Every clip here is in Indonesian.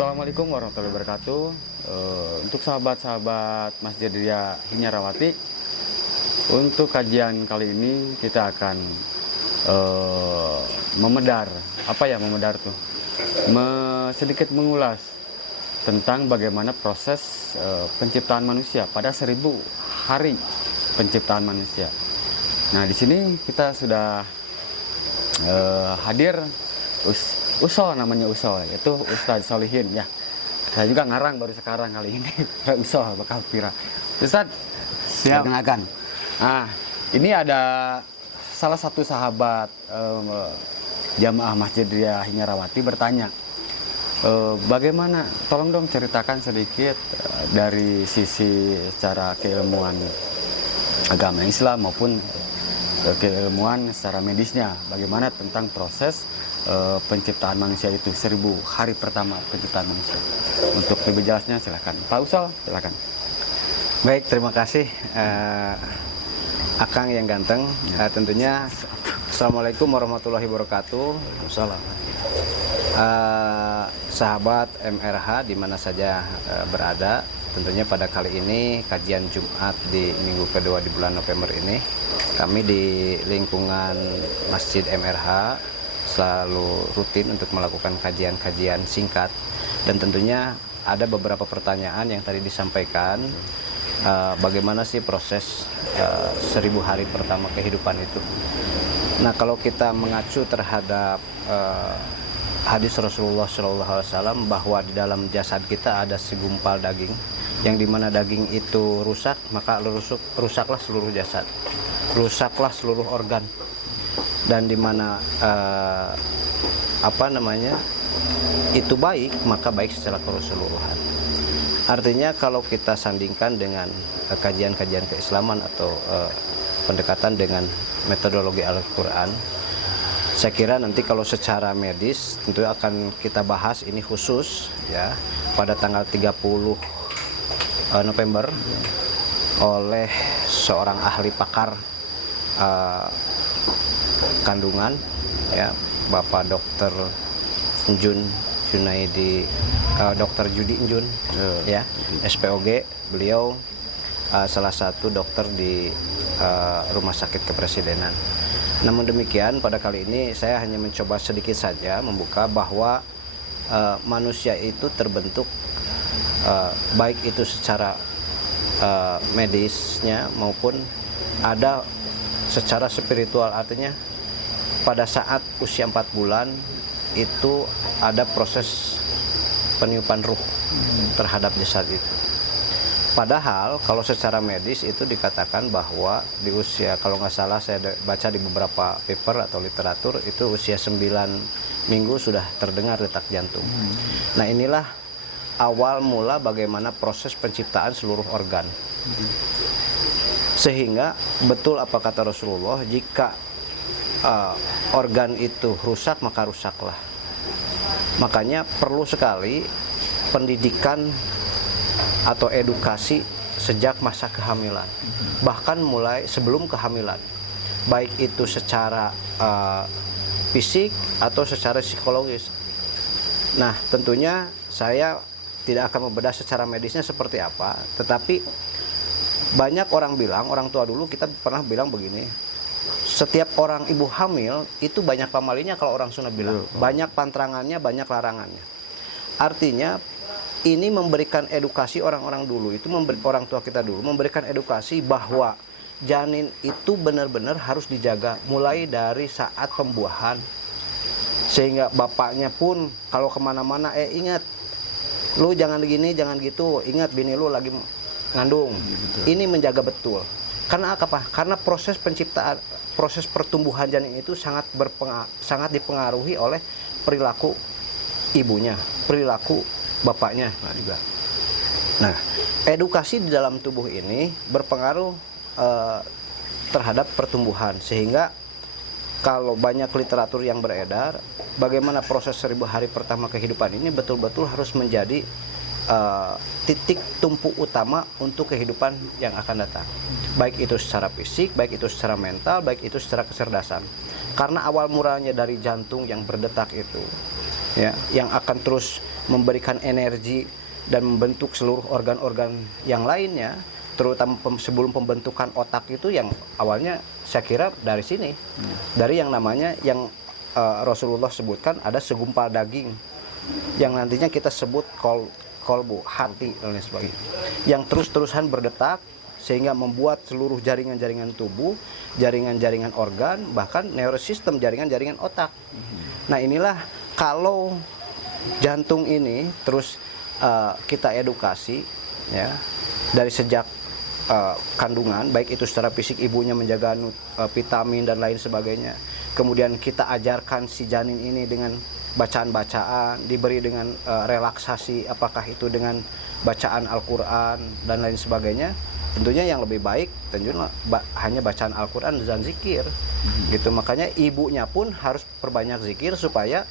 Assalamualaikum warahmatullahi wabarakatuh. Untuk sahabat-sahabat Masjid Ria Hinyarawati, untuk kajian kali ini kita akan memedar, memedar tuh, sedikit mengulas tentang bagaimana proses penciptaan manusia pada 1000 hari penciptaan manusia. Nah, di sini kita sudah hadir Usol, namanya Usol, yaitu Ustadz Solihin ya. Saya juga ngarang baru sekarang kali ini. Usol bakal pira. Ustadz, siap. Perkenalkan. Nah, ini ada salah satu sahabat jamaah Masjid Ria Hinyarawati bertanya, bagaimana? Tolong dong ceritakan sedikit dari sisi secara keilmuan agama Islam maupun keilmuan secara medisnya, bagaimana tentang proses penciptaan manusia itu 1000 hari pertama penciptaan manusia. Untuk lebih jelasnya silakan Pak Usol, silakan. Baik, terima kasih Akang yang ganteng. Tentunya Assalamualaikum warahmatullahi wabarakatuh. Salam. Sahabat MRH di mana saja berada, tentunya pada kali ini kajian Jumat di minggu kedua di bulan November ini, kami di lingkungan Masjid MRH selalu rutin untuk melakukan kajian-kajian singkat, dan tentunya ada beberapa pertanyaan yang tadi disampaikan, bagaimana sih proses 1000 hari pertama kehidupan itu. Nah, kalau kita mengacu terhadap hadis Rasulullah SAW bahwa di dalam jasad kita ada segumpal daging, yang dimana daging itu rusak, maka rusaklah seluruh jasad, rusaklah seluruh organ, dan dimana itu baik, maka baik secara keseluruhan. Artinya kalau kita sandingkan dengan kajian-kajian keislaman atau pendekatan dengan metodologi Al-Quran, saya kira nanti kalau secara medis tentu akan kita bahas ini khusus ya pada tanggal 30 November oleh seorang ahli pakar kandungan ya, Bapak Dr. Njun Junaidi, Dr. Judi Njun ya, SPOG. Beliau salah satu dokter di Rumah Sakit Kepresidenan. Namun demikian, pada kali ini saya hanya mencoba sedikit saja membuka bahwa manusia itu terbentuk baik itu secara medisnya maupun ada secara spiritual. Artinya pada saat usia 4 bulan itu ada proses peniupan ruh terhadap jasad itu. Padahal kalau secara medis itu dikatakan bahwa di usia, kalau nggak salah saya baca di beberapa paper atau literatur, itu usia 9 minggu sudah terdengar detak jantung. Nah, inilah awal mula bagaimana proses penciptaan seluruh organ. Sehingga betul apa kata Rasulullah, jika organ itu rusak maka rusaklah. Makanya perlu sekali pendidikan atau edukasi sejak masa kehamilan, bahkan mulai sebelum kehamilan, baik itu secara fisik atau secara psikologis. Nah, tentunya saya tidak akan membedah secara medisnya seperti apa, tetapi banyak orang bilang, orang tua dulu kita pernah bilang begini, setiap orang ibu hamil itu banyak pamalinya, kalau orang Sunda bilang, banyak pantrangannya, banyak larangannya. Artinya ini memberikan edukasi orang-orang dulu, itu orang tua kita dulu memberikan edukasi bahwa janin itu benar-benar harus dijaga mulai dari saat pembuahan, sehingga bapaknya pun kalau kemana-mana ingat, lu jangan gini, jangan gitu, ingat bini lu lagi ngandung. Ini menjaga betul. Karena apa? Karena proses penciptaan, proses pertumbuhan janin itu sangat dipengaruhi oleh perilaku ibunya, perilaku bapaknya juga. Nah, edukasi di dalam tubuh ini berpengaruh terhadap pertumbuhan, sehingga kalau banyak literatur yang beredar, bagaimana proses 1000 hari pertama kehidupan ini betul-betul harus menjadi titik tumpu utama untuk kehidupan yang akan datang. Baik itu secara fisik, baik itu secara mental, baik itu secara kecerdasan. Karena awal mulanya dari jantung yang berdetak itu, ya, yang akan terus memberikan energi dan membentuk seluruh organ-organ yang lainnya, terutama sebelum pembentukan otak itu yang awalnya saya kira dari sini, dari yang namanya yang Rasulullah sebutkan ada segumpal daging yang nantinya kita sebut kolbu, hati dan lain sebagainya, yang terus-terusan berdetak sehingga membuat seluruh jaringan-jaringan tubuh, jaringan-jaringan organ, bahkan neurosistem, jaringan-jaringan otak. Nah inilah kalau jantung ini terus kita edukasi ya dari sejak kandungan, baik itu secara fisik ibunya menjaga vitamin dan lain sebagainya, kemudian kita ajarkan si janin ini dengan bacaan-bacaan, diberi dengan relaksasi, apakah itu dengan bacaan Al-Quran dan lain sebagainya. Tentunya yang lebih baik tentunya hanya bacaan Al-Quran dan zikir gitu. Makanya ibunya pun harus perbanyak zikir supaya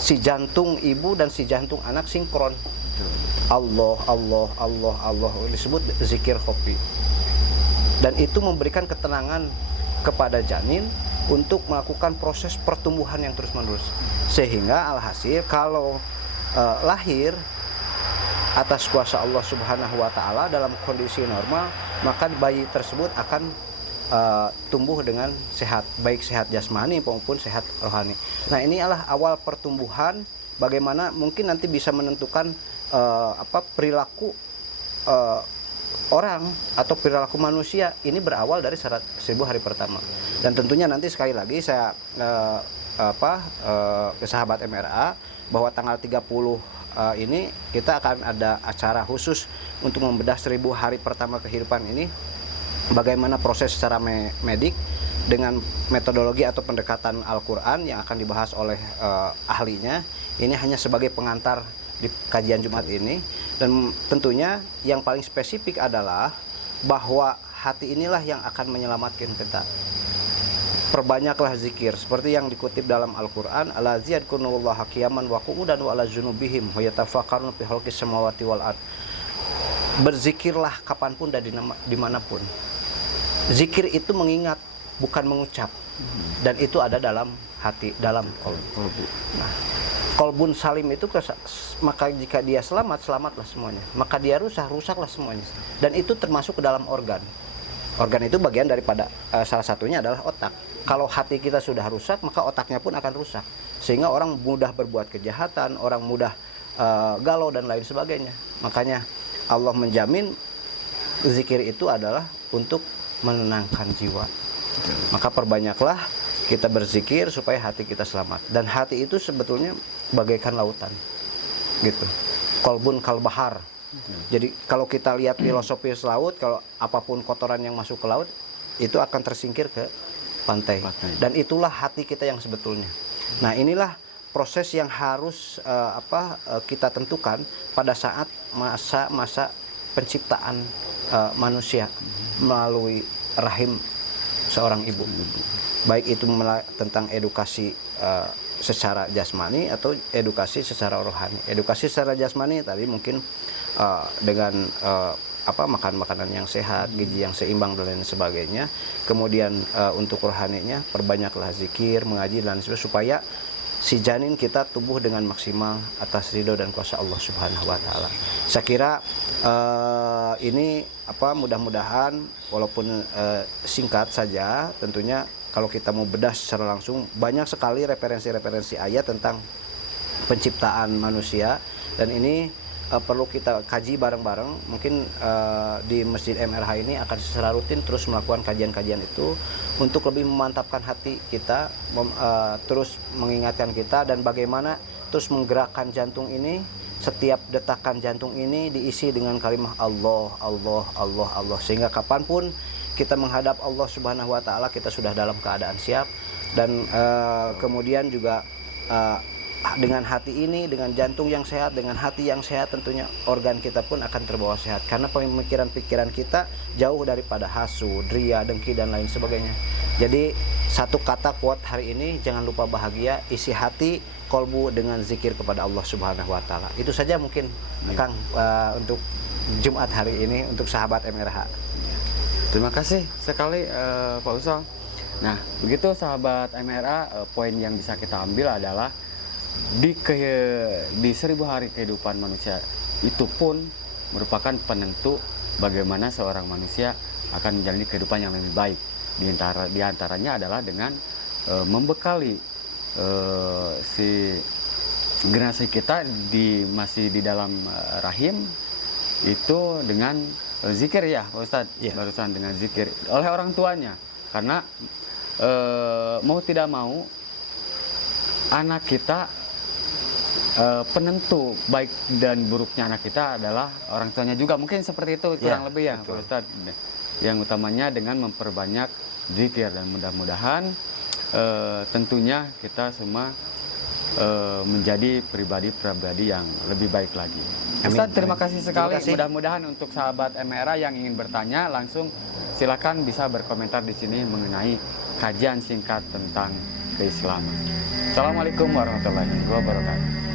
si jantung ibu dan si jantung anak sinkron. Allah, Allah, Allah, Allah, disebut zikir khofi. Dan itu memberikan ketenangan kepada janin untuk melakukan proses pertumbuhan yang terus-menerus. Sehingga alhasil kalau lahir atas kuasa Allah Subhanahu wa taala dalam kondisi normal, maka bayi tersebut akan tumbuh dengan sehat, baik sehat jasmani maupun sehat rohani. Nah, ini adalah awal pertumbuhan, bagaimana mungkin nanti bisa menentukan perilaku orang atau perilaku manusia. Ini berawal dari 1000 hari pertama. Dan tentunya nanti sekali lagi saya ke sahabat MRA bahwa tanggal 30 ini kita akan ada acara khusus untuk membedah 1000 hari pertama kehidupan ini, bagaimana proses secara medik dengan metodologi atau pendekatan Al-Quran yang akan dibahas oleh ahlinya. Ini hanya sebagai pengantar di kajian Jumat ini, dan tentunya yang paling spesifik adalah bahwa hati inilah yang akan menyelamatkan kita. Perbanyaklah zikir seperti yang dikutip dalam Al-Quran, ala ziyadkunullaha qiyaman wa qu'udan wa ala junubihim wa yatafakkaruna fi khalqis samawati wal ard. Berzikirlah kapanpun dan dimanapun. Zikir itu mengingat, bukan mengucap, dan itu ada dalam hati, dalam kolbu. Nah, kolbun salim itu maka jika dia selamat, selamatlah semuanya. Maka dia rusak, rusaklah semuanya. Dan itu termasuk ke dalam organ. Organ itu bagian daripada salah satunya adalah otak. Kalau hati kita sudah rusak, maka otaknya pun akan rusak. Sehingga orang mudah berbuat kejahatan, orang mudah galau dan lain sebagainya. Makanya Allah menjamin zikir itu adalah untuk menenangkan jiwa. Maka perbanyaklah kita berzikir supaya hati kita selamat. Dan hati itu sebetulnya bagaikan lautan, gitu. Kolbun kalbahar. Jadi kalau kita lihat filosofis laut, kalau apapun kotoran yang masuk ke laut itu akan tersingkir ke pantai. Dan itulah hati kita yang sebetulnya. Nah, inilah proses yang harus kita tentukan pada saat masa penciptaan manusia melalui rahim seorang ibu. Baik itu tentang edukasi secara jasmani atau edukasi secara rohani. Edukasi secara jasmani tadi mungkin dengan makan makanan yang sehat, gizi yang seimbang dan lain sebagainya. Kemudian untuk rohaninya perbanyaklah zikir, mengaji dan sebagainya, supaya si janin kita tumbuh dengan maksimal atas ridho dan kuasa Allah Subhanahu wa taala. Saya kira ini mudah-mudahan walaupun singkat saja, tentunya kalau kita mau bedah secara langsung banyak sekali referensi-referensi ayat tentang penciptaan manusia, dan ini perlu kita kaji bareng-bareng. Mungkin di Masjid MRH ini akan secara rutin terus melakukan kajian-kajian itu untuk lebih memantapkan hati kita, terus mengingatkan kita, dan bagaimana terus menggerakkan jantung ini. Setiap detakan jantung ini diisi dengan kalimat Allah, Allah, Allah, Allah, sehingga kapanpun kita menghadap Allah Subhanahu wa taala kita sudah dalam keadaan siap. Dan kemudian juga dengan hati ini, dengan jantung yang sehat, dengan hati yang sehat, tentunya organ kita pun akan terbawa sehat. Karena pemikiran-pikiran kita jauh daripada hasud, ria, dengki, dan lain sebagainya. Jadi satu kata quote hari ini, jangan lupa bahagia, isi hati, kolbu dengan zikir kepada Allah Subhanahu wa taala. Itu saja mungkin Kang untuk Jumat hari ini untuk sahabat MRH. Terima kasih sekali Pak Usong. Nah, begitu sahabat MRA, poin yang bisa kita ambil adalah di 1000 hari kehidupan manusia itu pun merupakan penentu bagaimana seorang manusia akan menjalani kehidupan yang lebih baik. Di antaranya adalah dengan membekali si generasi kita masih di dalam rahim itu dengan zikir ya Pak Ustadz, barusan dengan zikir oleh orang tuanya, karena mau tidak mau anak kita penentu baik dan buruknya anak kita adalah orang tuanya juga, mungkin seperti itu kurang lebih ya Pak Ustadz. Yang utamanya dengan memperbanyak zikir, dan mudah-mudahan tentunya kita semua menjadi pribadi-pribadi yang lebih baik lagi. Ustadz, terima kasih sekali. Mudah-mudahan untuk sahabat MRA yang ingin bertanya langsung silakan bisa berkomentar di sini mengenai kajian singkat tentang keislaman. Assalamualaikum warahmatullahi wabarakatuh.